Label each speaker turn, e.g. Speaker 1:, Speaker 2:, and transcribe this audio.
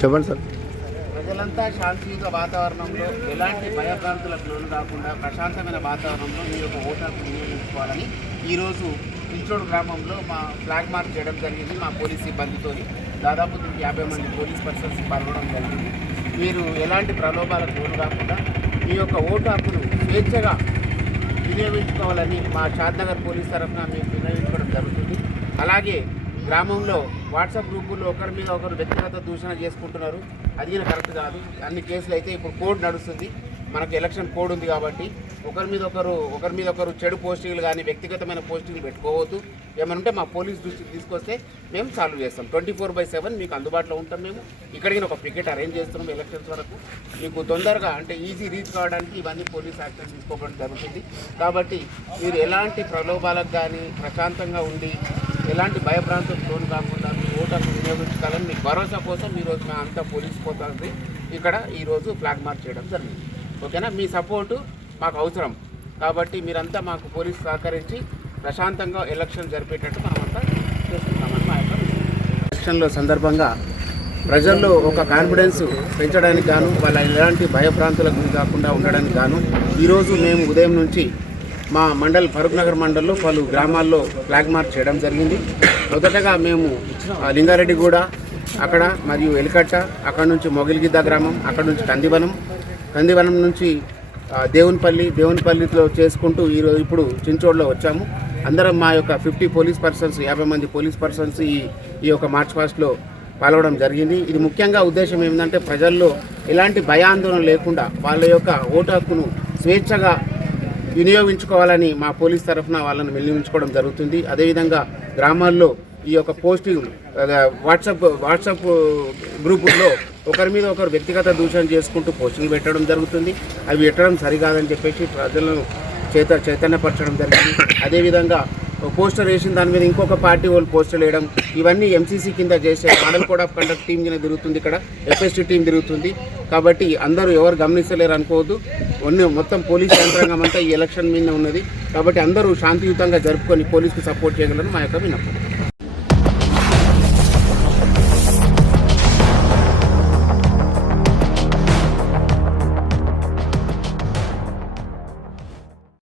Speaker 1: చెప్పండి సార్.
Speaker 2: ప్రజలంతా శాంతియుత వాతావరణంలో ఎలాంటి భయభ్రాంతులకు లోను కాకుండా ప్రశాంతమైన వాతావరణంలో మీ యొక్క ఓటాకు వినియోగించుకోవాలని ఈరోజు పించోడు గ్రామంలో మా ఫ్లాగ్ మార్క్ చేయడం జరిగింది. మా పోలీస్ సిబ్బందితో దాదాపు యాభై మంది పోలీస్ పర్సన్స్ పాల్గొనడం జరిగింది. మీరు ఎలాంటి ప్రలోభాలకు లోను కాకుండా మీ యొక్క ఓటు హక్కును స్వేచ్ఛగా వినియోగించుకోవాలని మా షాద్నగర్ పోలీస్ తరఫున మేము వినియోగించుకోవడం జరుగుతుంది. అలాగే గ్రామంలో వాట్సాప్ గ్రూపుల్లో ఒకరి మీద ఒకరు వ్యక్తిగత దూషణ చేసుకుంటున్నారు. అది కూడా కరెక్ట్ కాదు. అన్ని కేసులు అయితే ఇప్పుడు కోడ్ నడుస్తుంది. మనకు ఎలక్షన్ కోడ్ ఉంది కాబట్టి ఒకరి మీద ఒకరు ఒకరి మీద ఒకరు చెడు పోస్టింగ్లు కానీ వ్యక్తిగతమైన పోస్టింగ్లు పెట్టుకోవద్దు. ఏమనుంటే మా పోలీస్ దృష్టికి తీసుకొస్తే మేము సాల్వ్ చేస్తాం. ట్వంటీ ఫోర్ బై సెవెన్ మీకు అందుబాటులో ఉంటాం మేము. ఇక్కడికి ఒక పికెట్ అరేంజ్ చేస్తున్నాం ఎలక్షన్స్ వరకు. మీకు తొందరగా అంటే ఈజీ రీచ్ కావడానికి ఇవన్నీ పోలీస్ యాక్షన్ తీసుకోవడం జరుగుతుంది. కాబట్టి మీరు ఎలాంటి ప్రలోభాలకు కానీ ప్రశాంతంగా ఉండి ఎలాంటి భయభ్రాంతులకు లోన్ కాకుండా మీ ఓటర్లు వినియోగించుకోవాలని మీ భరోసా కోసం ఈరోజు మేము అంతా పోలిసిపోతుంది ఇక్కడ ఈరోజు ఫ్లాగ్ మార్చ్ చేయడం జరిగింది. ఓకేనా? మీ సపోర్టు మాకు అవసరం. కాబట్టి మీరంతా మాకు పోలీసు సహకరించి ప్రశాంతంగా ఎలక్షన్ జరిపేటట్టు మనమంతా చేస్తున్నామని మా యొక్క ఎలక్షన్లో సందర్భంగా ప్రజల్లో ఒక కాన్ఫిడెన్స్ పెంచడానికి గాను వాళ్ళ ఎలాంటి భయప్రాంతులకు కాకుండా ఉండడానికి గాను ఈరోజు మేము ఉదయం నుంచి మా మండల్ ఫరూక్ నగర్ మండల్లో పలు గ్రామాల్లో ఫ్లాగ్ మార్చ్ చేయడం జరిగింది. మొదటగా మేము లింగారెడ్డిగూడ అక్కడ మరియు ఎలికట్ట అక్కడ నుంచి మొగిలిగిద్ద గ్రామం అక్కడ నుంచి కందివనం కందివనం నుంచి దేవునిపల్లి దేవునిపల్లిలో చేసుకుంటూ ఈరోజు ఇప్పుడు చించోడ్లో వచ్చాము. అందరం మా యొక్క ఫిఫ్టీ పోలీస్ పర్సన్స్ యాభై మంది పోలీస్ పర్సన్స్ ఈ ఈ యొక్క మార్చ్ పాస్ట్లో పాల్గొనడం జరిగింది. ఇది ముఖ్యంగా ఉద్దేశం ఏంటంటే ప్రజల్లో ఎలాంటి భయాందోళన లేకుండా వాళ్ళ యొక్క ఓటు హక్కును స్వేచ్ఛగా వినియోగించుకోవాలని మా పోలీస్ తరఫున వాళ్ళని వినియోగించుకోవడం జరుగుతుంది. అదేవిధంగా గ్రామాల్లో ఈ యొక్క పోస్టింగ్ వాట్సాప్ వాట్సాప్ గ్రూపుల్లో ఒకరి మీద ఒకరు వ్యక్తిగత దూషణ చేసుకుంటూ పోస్టింగ్ పెట్టడం జరుగుతుంది. అవి పెట్టడం సరికాదని చెప్పేసి ప్రజలను చేత చైతన్యపరచడం జరిగింది. అదేవిధంగా పోస్టర్ వేసిన దాని మీద ఇంకొక పార్టీ వాళ్ళు పోస్టర్ వేయడం ఇవన్నీ ఎంసీసీ కింద చేసే model code of conduct team కింద తిరుగుతుంది ఇక్కడ. ఎఫ్ఎస్టీ టీం తిరుగుతుంది. కాబట్టి అందరూ ఎవరు గమనిస్తలేరు అనుకోవద్దు. ఒన్ని మొత్తం పోలీస్ యంత్రాంగం అంతా ఈ ఎలక్షన్ మీద ఉన్నది. కాబట్టి అందరూ శాంతియుతంగా జరుపుకొని పోలీసుకు సపోర్ట్ చేయగలరు మా యొక్క విన్నపం.